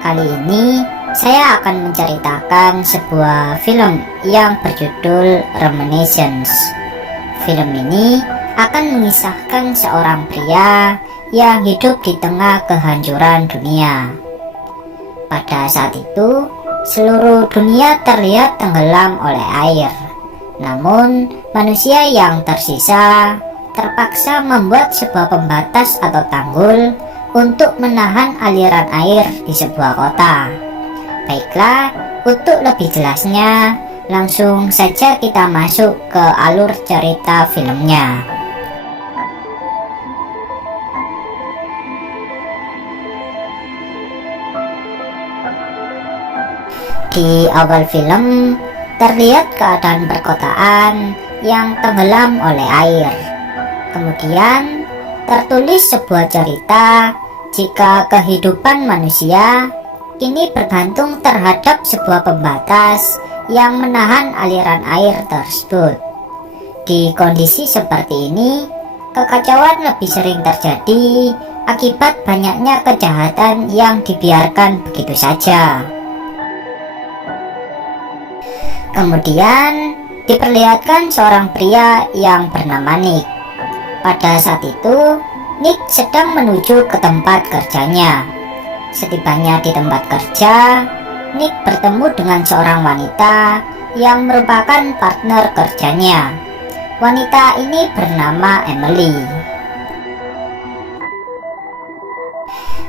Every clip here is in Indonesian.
Kali ini saya akan menceritakan sebuah film yang berjudul Reminiscence. Film ini akan mengisahkan seorang pria yang hidup di tengah kehancuran dunia. Pada saat itu, seluruh dunia terlihat tenggelam oleh air. Namun, manusia yang tersisa terpaksa membuat sebuah pembatas atau tanggul untuk menahan aliran air di sebuah kota. Baiklah, untuk lebih jelasnya, langsung saja kita masuk ke alur cerita filmnya. Di awal film, terlihat keadaan perkotaan yang tenggelam oleh air. Kemudian, tertulis sebuah cerita jika kehidupan manusia kini bergantung terhadap sebuah pembatas yang menahan aliran air tersebut. Di kondisi seperti ini, kekacauan lebih sering terjadi akibat banyaknya kejahatan yang dibiarkan begitu saja. Kemudian diperlihatkan seorang pria yang bernama Nick. Pada saat itu, Nick sedang menuju ke tempat kerjanya. Setibanya di tempat kerja, Nick bertemu dengan seorang wanita yang merupakan partner kerjanya. Wanita ini bernama Emily.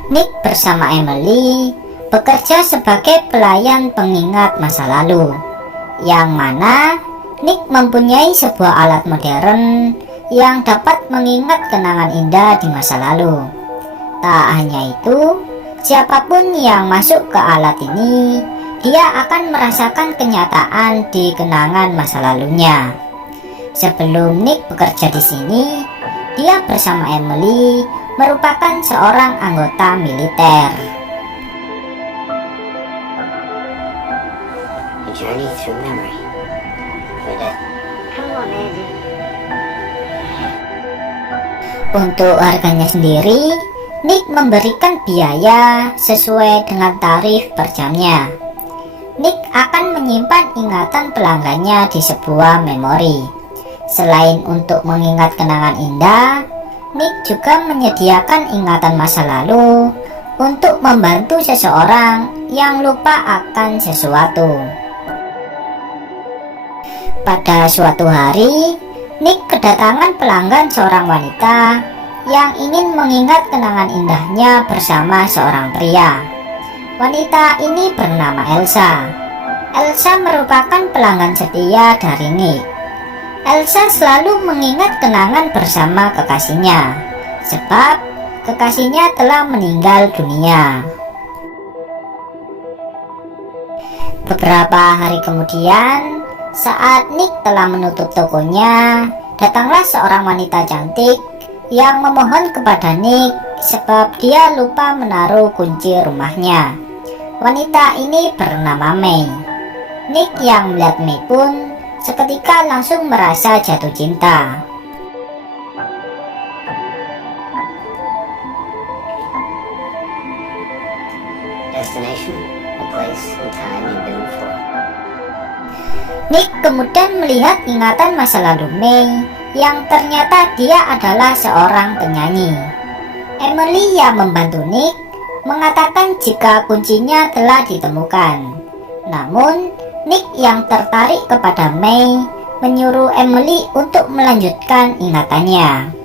Nick bersama Emily bekerja sebagai pelayan pengingat masa lalu, yang mana Nick mempunyai sebuah alat modern yang dapat mengingat kenangan indah di masa lalu. Tak hanya itu, siapapun yang masuk ke alat ini, dia akan merasakan kenyataan di kenangan masa lalunya. Sebelum Nick bekerja di sini, dia bersama Emily merupakan seorang anggota militer. A journey through memory. Come on, Andy. Untuk harganya sendiri, Nick memberikan biaya sesuai dengan tarif per jamnya. Nick akan menyimpan ingatan pelanggannya di sebuah memori. Selain untuk mengingat kenangan indah, Nick juga menyediakan ingatan masa lalu untuk membantu seseorang yang lupa akan sesuatu. Pada suatu hari, Nick kedatangan pelanggan seorang wanita yang ingin mengingat kenangan indahnya bersama seorang pria. Wanita ini bernama Elsa. Elsa merupakan pelanggan setia dari Nick. Elsa selalu mengingat kenangan bersama kekasihnya, sebab kekasihnya telah meninggal dunia. Beberapa hari kemudian, saat Nick telah menutup tokonya, datanglah seorang wanita cantik yang memohon kepada Nick sebab dia lupa menaruh kunci rumahnya. Wanita ini bernama May. Nick yang melihat May pun seketika langsung merasa jatuh cinta. Destination, a place and time you've been before. Nick kemudian melihat ingatan masa lalu May yang ternyata dia adalah seorang penyanyi. Emily yang membantu Nick mengatakan jika kuncinya telah ditemukan. Namun, Nick yang tertarik kepada May menyuruh Emily untuk melanjutkan ingatannya.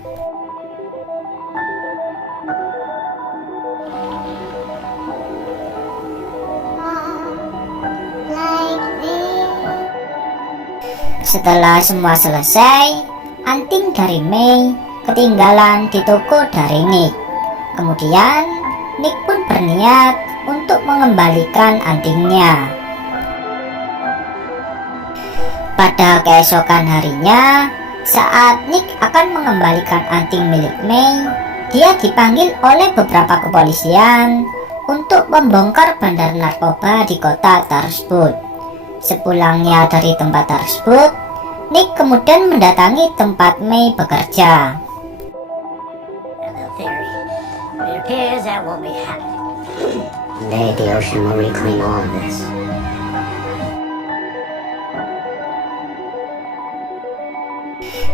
Setelah semua selesai, anting dari May ketinggalan di toko dari Nick. Kemudian, Nick pun berniat untuk mengembalikan antingnya. Pada keesokan harinya, saat Nick akan mengembalikan anting milik May, dia dipanggil oleh beberapa kepolisian untuk membongkar bandar narkoba di kota tersebut. Sepulangnya dari tempat tersebut, Nick kemudian mendatangi tempat May bekerja. The theory. It appears that won't be happening. One day the ocean will reclaim all of this.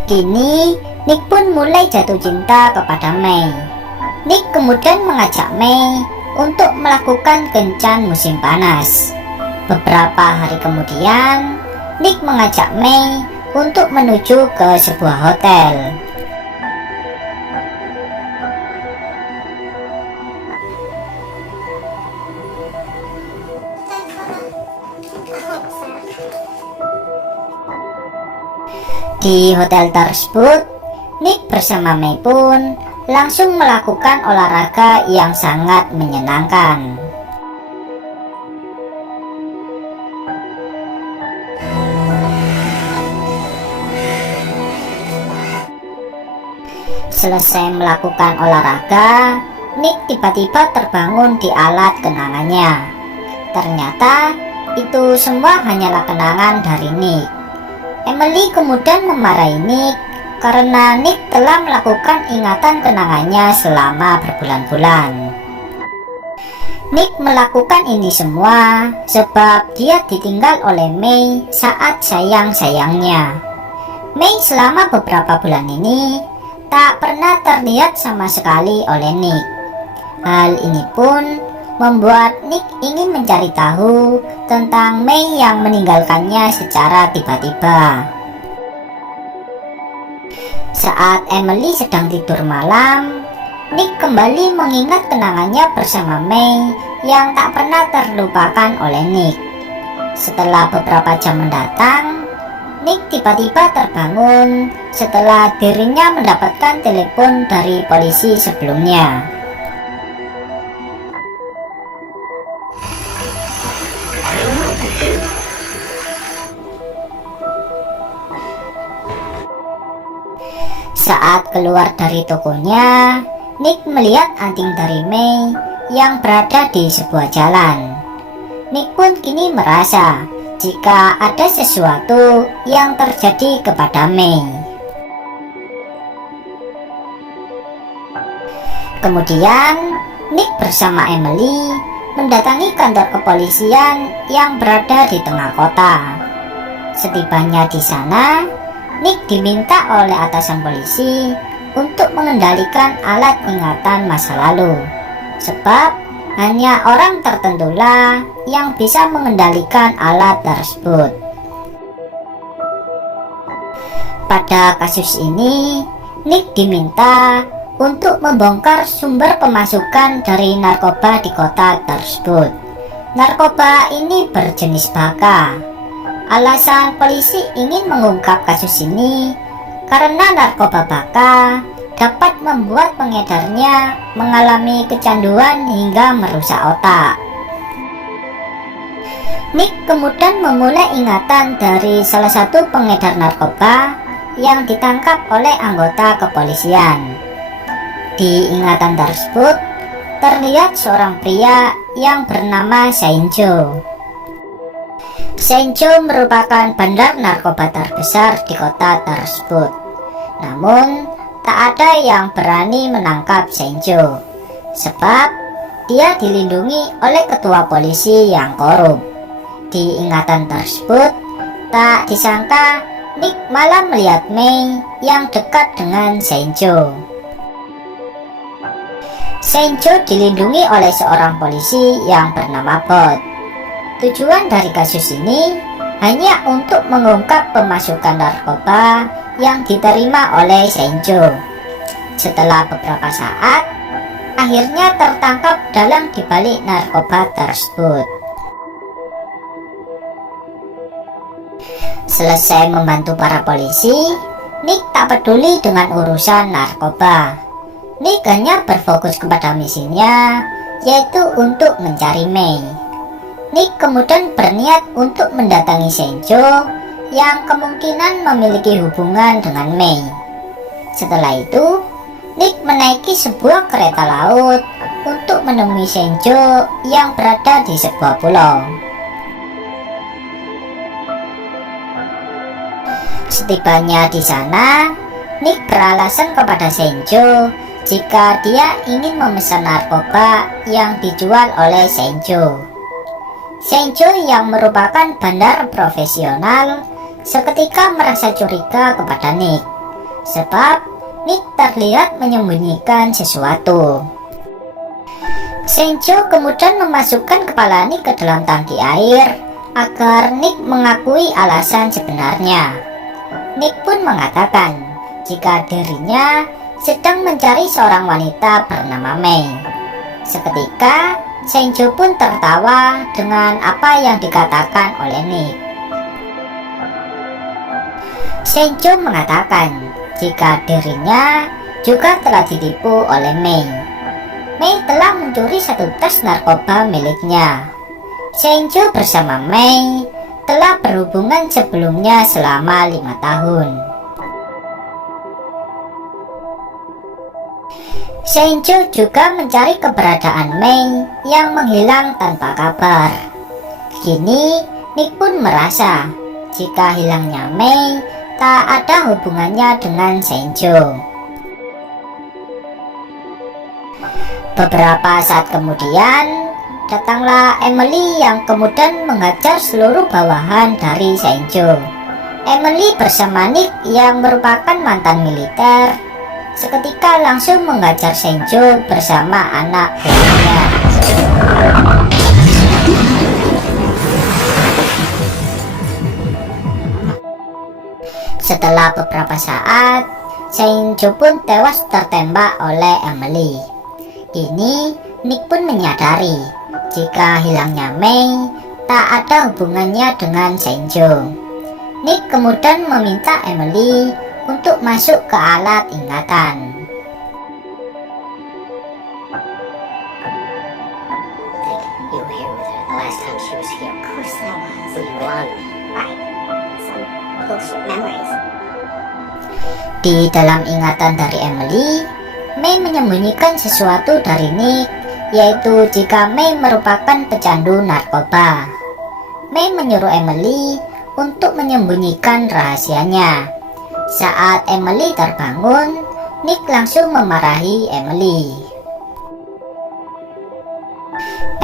Kini, Nick pun mulai jatuh cinta kepada May. Nick kemudian mengajak May untuk melakukan kencan musim panas. Beberapa hari kemudian, Nick mengajak May untuk menuju ke sebuah hotel. Di hotel tersebut, Nick bersama May pun langsung melakukan olahraga yang sangat menyenangkan. Selesai melakukan olahraga, Nick tiba-tiba terbangun di alat kenangannya. Ternyata itu semua hanyalah kenangan dari Nick. Emily kemudian memarahi Nick karena Nick telah melakukan ingatan kenangannya selama berbulan-bulan. Nick melakukan ini semua sebab dia ditinggal oleh May saat sayang-sayangnya. May selama beberapa bulan ini tak pernah terlihat sama sekali oleh Nick. Hal ini pun membuat Nick ingin mencari tahu tentang May yang meninggalkannya secara tiba-tiba. Saat Emily sedang tidur malam, Nick kembali mengingat kenangannya bersama May yang tak pernah terlupakan oleh Nick. Setelah beberapa jam mendatang, Nick tiba-tiba terbangun setelah dirinya mendapatkan telepon dari polisi sebelumnya. Saat keluar dari tokonya, Nick melihat anting dari May yang berada di sebuah jalan. Nick pun kini merasa jika ada sesuatu yang terjadi kepada May. Kemudian, Nick bersama Emily mendatangi kantor kepolisian yang berada di tengah kota. Setibanya di sana, Nick diminta oleh atasan polisi untuk mengendalikan alat ingatan masa lalu, sebab hanya orang tertentulah yang bisa mengendalikan alat tersebut. Pada kasus ini, Nick diminta untuk membongkar sumber pemasukan dari narkoba di kota tersebut. Narkoba ini berjenis baka. Alasan polisi ingin mengungkap kasus ini karena narkoba baka dapat membuat pengedarnya mengalami kecanduan hingga merusak otak. Nick kemudian memulai ingatan dari salah satu pengedar narkoba yang ditangkap oleh anggota kepolisian. Di ingatan tersebut terlihat seorang pria yang bernama Sainjo. Sainjo merupakan bandar narkoba terbesar di kota tersebut. Namun, tak ada yang berani menangkap Sainjo, sebab dia dilindungi oleh ketua polisi yang korup. Di ingatan tersebut, tak disangka Nick malah melihat May yang dekat dengan Sainjo. Sainjo dilindungi oleh seorang polisi yang bernama Bot. Tujuan dari kasus ini hanya untuk mengungkap pemasukan narkoba yang diterima oleh Sainjo. Setelah beberapa saat, akhirnya tertangkap dalam dibalik narkoba tersebut. Selesai membantu para polisi, Nick tak peduli dengan urusan narkoba. Nick hanya berfokus kepada misinya, yaitu untuk mencari May. Nick kemudian berniat untuk mendatangi Sainjo yang kemungkinan memiliki hubungan dengan Mei. Setelah itu, Nick menaiki sebuah kereta laut untuk menemui Senjo yang berada di sebuah pulau. Setibanya di sana, Nick beralasan kepada Senjo jika dia ingin memesan narkoba yang dijual oleh Senjo. Senjo yang merupakan bandar profesional seketika merasa curiga kepada Nick, sebab Nick terlihat menyembunyikan sesuatu. Senjo kemudian memasukkan kepala Nick ke dalam tangki air agar Nick mengakui alasan sebenarnya. Nick pun mengatakan jika dirinya sedang mencari seorang wanita bernama Mei. Seketika, Senjo pun tertawa dengan apa yang dikatakan oleh Nick. Senjo mengatakan jika dirinya juga telah ditipu oleh Mei. Mei telah mencuri satu tas narkoba miliknya. Senjo bersama Mei telah berhubungan sebelumnya selama 5 tahun. Senjo juga mencari keberadaan Mei yang menghilang tanpa kabar. Kini, Nick pun merasa jika hilangnya Mei tak ada hubungannya dengan Senjo. Beberapa saat kemudian, datanglah Emily yang kemudian menghajar seluruh bawahan dari Senjo. Emily bersama Nick yang merupakan mantan militer seketika langsung menghajar Senjo bersama anak buahnya. Setelah beberapa saat, Senjo pun tewas tertembak oleh Emily. Kini, Nick pun menyadari jika hilangnya Mei tak ada hubungannya dengan Senjo. Nick kemudian meminta Emily untuk masuk ke alat ingatan. You were here with her the last time she was here. Of course I was. Were you alone? Right. Some bullshit memories. Di dalam ingatan dari Emily, Mei menyembunyikan sesuatu dari Nick, yaitu jika Mei merupakan pecandu narkoba. Mei menyuruh Emily untuk menyembunyikan rahasianya. Saat Emily terbangun, Nick langsung memarahi Emily.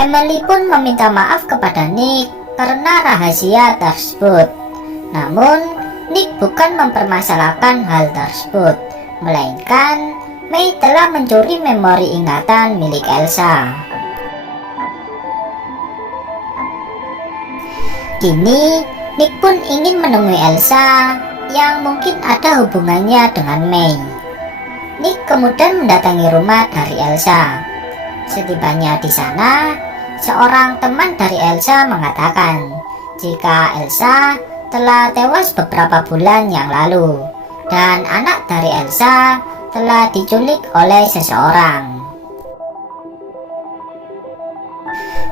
Emily pun meminta maaf kepada Nick karena rahasia tersebut. Namun, Nick bukan mempermasalahkan hal tersebut, melainkan Mei telah mencuri memori ingatan milik Elsa. Kini, Nick pun ingin menemui Elsa yang mungkin ada hubungannya dengan Mei. Nick kemudian mendatangi rumah dari Elsa. Setibanya di sana, seorang teman dari Elsa mengatakan jika Elsa telah tewas beberapa bulan yang lalu dan anak dari Elsa telah diculik oleh seseorang.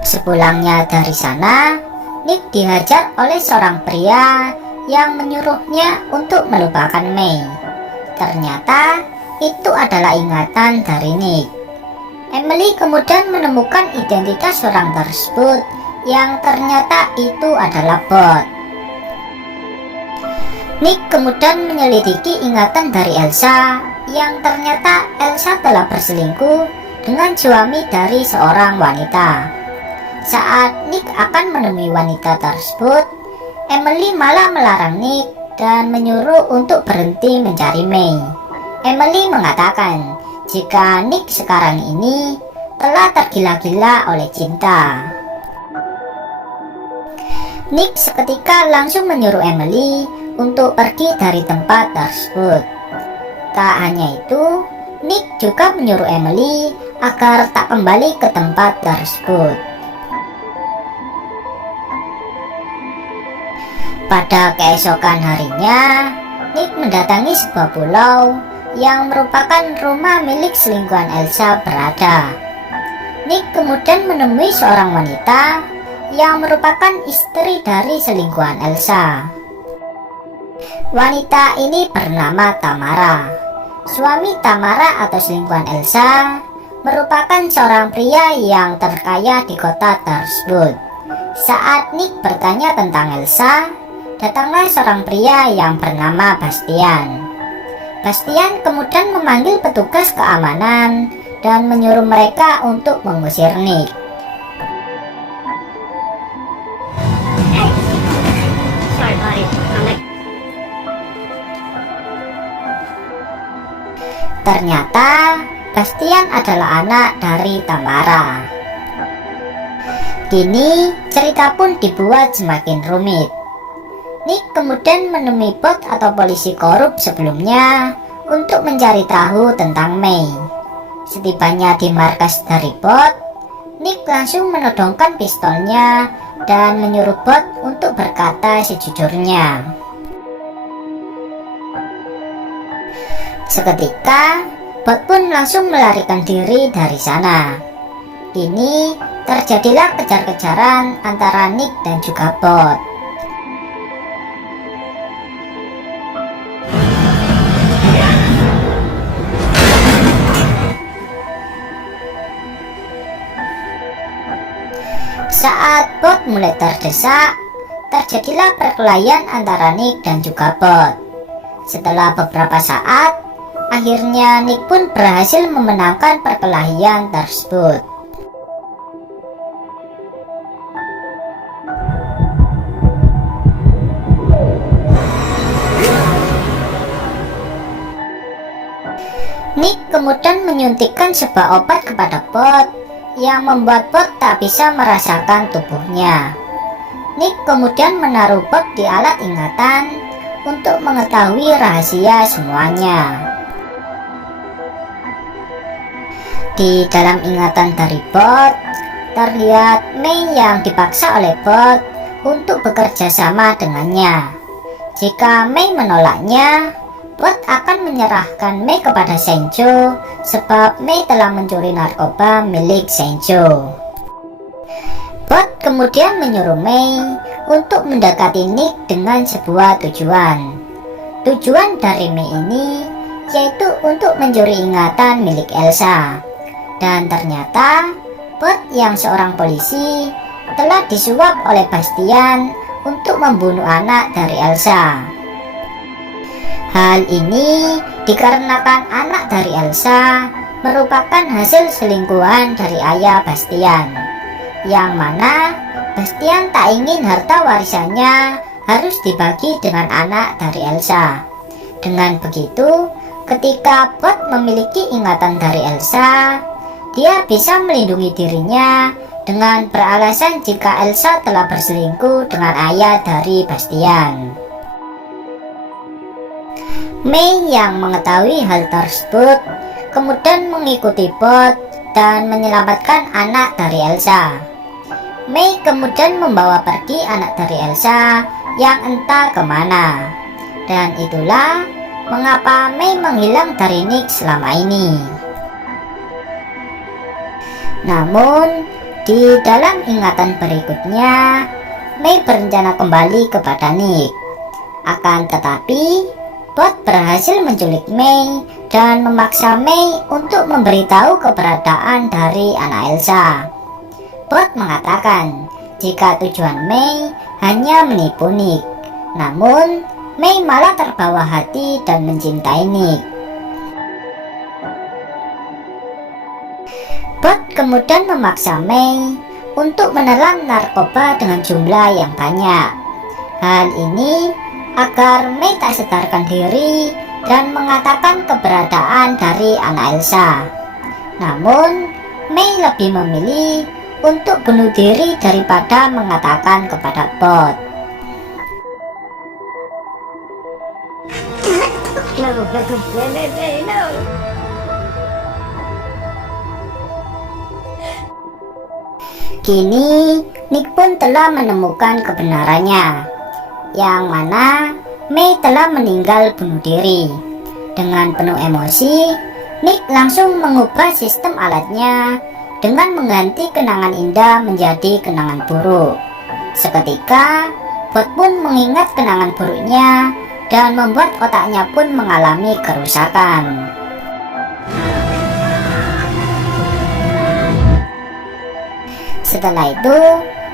Sepulangnya dari sana, Nick dihajar oleh seorang pria yang menyuruhnya untuk melupakan Mei. Ternyata itu adalah ingatan dari Nick. Emily kemudian menemukan identitas orang tersebut yang ternyata itu adalah bot. Nick kemudian menyelidiki ingatan dari Elsa yang ternyata Elsa telah berselingkuh dengan suami dari seorang wanita. Saat Nick akan menemui wanita tersebut, Emily malah melarang Nick dan menyuruh untuk berhenti mencari Mei. Emily mengatakan jika Nick sekarang ini telah tergila-gila oleh cinta. Nick seketika langsung menyuruh Emily untuk pergi dari tempat tersebut. Tak hanya itu, Nick juga menyuruh Emily agar tak kembali ke tempat tersebut. Pada keesokan harinya, Nick mendatangi sebuah pulau yang merupakan rumah milik selingkuhan Elsa berada. Nick kemudian menemui seorang wanita yang merupakan istri dari selingkuhan Elsa. Wanita ini bernama Tamara. Suami Tamara atau selingkuhan Elsa merupakan seorang pria yang terkaya di kota tersebut. Saat Nick bertanya tentang Elsa, datanglah seorang pria yang bernama Bastian. Bastian kemudian memanggil petugas keamanan dan menyuruh mereka untuk mengusir Nick. Sorry, buddy. Ternyata Bastian adalah anak dari Tamara. Kini cerita pun dibuat semakin rumit. Nick kemudian menemui bot atau polisi korup sebelumnya untuk mencari tahu tentang May. Setibanya di markas dari bot, Nick langsung menodongkan pistolnya dan menyuruh bot untuk berkata sejujurnya. Seketika, bot pun langsung melarikan diri dari sana. Kini terjadilah kejar-kejaran antara Nick dan juga bot. Saat bot mulai terdesak, terjadilah perkelahian antara Nick dan juga bot. Setelah beberapa saat, akhirnya Nick pun berhasil memenangkan perkelahian tersebut. Nick kemudian menyuntikkan sebuah obat kepada bot yang membuat bot tak bisa merasakan tubuhnya. Nick kemudian menaruh bot di alat ingatan untuk mengetahui rahasia semuanya. Di dalam ingatan dari bot, terlihat May yang dipaksa oleh bot untuk bekerja sama dengannya. Jika May menolaknya, bot akan menyerahkan May kepada Senjo sebab May telah mencuri narkoba milik Senjo. Bot kemudian menyuruh May untuk mendekati Nick dengan sebuah tujuan. Tujuan dari May ini yaitu untuk mencuri ingatan milik Elsa. Dan ternyata bot yang seorang polisi telah disuap oleh Bastian untuk membunuh anak dari Elsa. Hal ini dikarenakan anak dari Elsa merupakan hasil selingkuhan dari ayah Bastian, yang mana Bastian tak ingin harta warisannya harus dibagi dengan anak dari Elsa. Dengan begitu, ketika bot memiliki ingatan dari Elsa, dia bisa melindungi dirinya dengan beralasan jika Elsa telah berselingkuh dengan ayah dari Bastian. May yang mengetahui hal tersebut kemudian mengikuti bot dan menyelamatkan anak dari Elsa. May kemudian membawa pergi anak dari Elsa yang entah kemana. Dan itulah mengapa May menghilang dari Nick selama ini. Namun, di dalam ingatan berikutnya, May berencana kembali kepada Nick. Akan tetapi, bot berhasil menculik May dan memaksa May untuk memberitahu keberadaan dari anak Elsa. Bot mengatakan jika tujuan May hanya menipu Nick, namun May malah terbawa hati dan mencintai Nick. Bot kemudian memaksa May untuk menelan narkoba dengan jumlah yang banyak. Hal ini agar May tak sedarkan diri dan mengatakan keberadaan dari anak Elsa. Namun, May lebih memilih untuk bunuh diri daripada mengatakan kepada bot. No. Kini, Nick pun telah menemukan kebenarannya, yang mana May telah meninggal bunuh diri. Dengan penuh emosi, Nick langsung mengubah sistem alatnya dengan mengganti kenangan indah menjadi kenangan buruk. Seketika, bot pun mengingat kenangan buruknya dan membuat otaknya pun mengalami kerusakan. Setelah itu,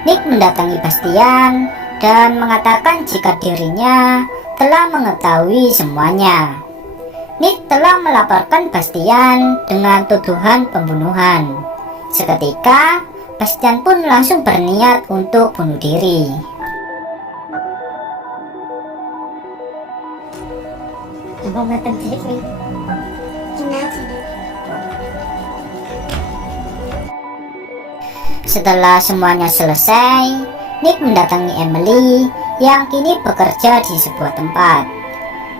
Nick mendatangi Bastian dan mengatakan jika dirinya telah mengetahui semuanya. Nick telah melaporkan Bastian dengan tuduhan pembunuhan. Seketika, Bastian pun langsung berniat untuk bunuh diri. I won't let them take me. Setelah semuanya selesai, Nick mendatangi Emily yang kini bekerja di sebuah tempat.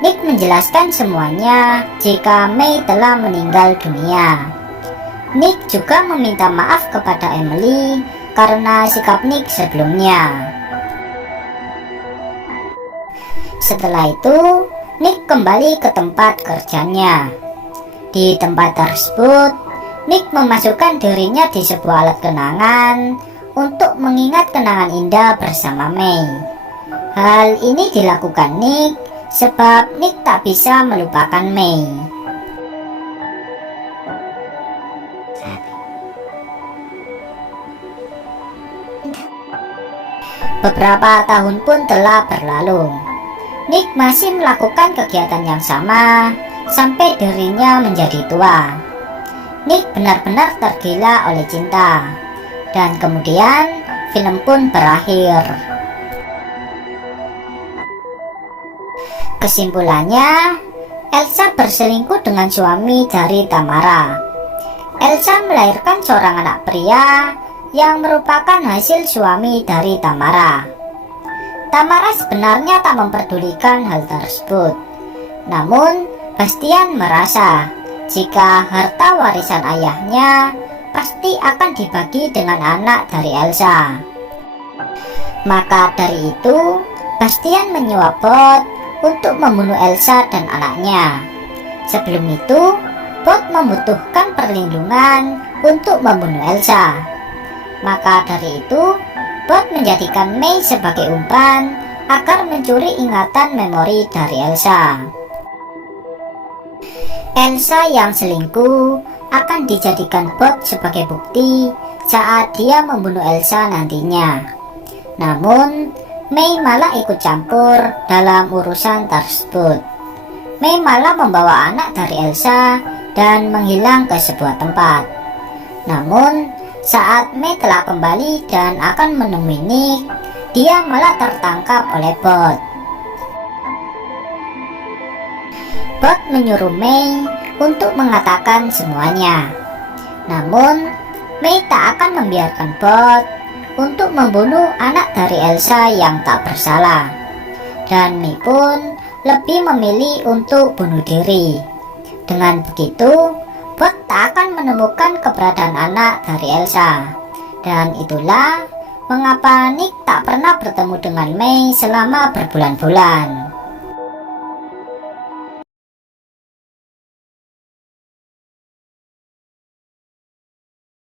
Nick menjelaskan semuanya jika May telah meninggal dunia. Nick juga meminta maaf kepada Emily karena sikap Nick sebelumnya. Setelah itu, Nick kembali ke tempat kerjanya. Di tempat tersebut, Nick memasukkan dirinya di sebuah alat kenangan untuk mengingat kenangan indah bersama May. Hal ini dilakukan Nick sebab Nick tak bisa melupakan May. Beberapa tahun pun telah berlalu. Nick masih melakukan kegiatan yang sama sampai dirinya menjadi tua. Nick benar-benar tergila oleh cinta, dan kemudian film pun berakhir. Kesimpulannya, Elsa berselingkuh dengan suami dari Tamara. Elsa melahirkan seorang anak pria yang merupakan hasil suami dari Tamara. Tamara sebenarnya tak memperdulikan hal tersebut. Namun, Bastian merasa jika harta warisan ayahnya pasti akan dibagi dengan anak dari Elsa. Maka dari itu, Bastian menyuap bot untuk membunuh Elsa dan anaknya. Sebelum itu, bot membutuhkan perlindungan untuk membunuh Elsa. Maka dari itu, bot menjadikan May sebagai umpan agar mencuri ingatan memori dari Elsa. Elsa yang selingkuh akan dijadikan bot sebagai bukti saat dia membunuh Elsa nantinya. Namun, May malah ikut campur dalam urusan tersebut. May malah membawa anak dari Elsa dan menghilang ke sebuah tempat. Namun, saat May telah kembali dan akan menemui Nick, dia malah tertangkap oleh bot. Bot menyuruh May untuk mengatakan semuanya. Namun, May tak akan membiarkan bot untuk membunuh anak dari Elsa yang tak bersalah. Dan May pun lebih memilih untuk bunuh diri. Dengan begitu, bot tak akan menemukan keberadaan anak dari Elsa. Dan itulah mengapa Nick tak pernah bertemu dengan May selama berbulan-bulan.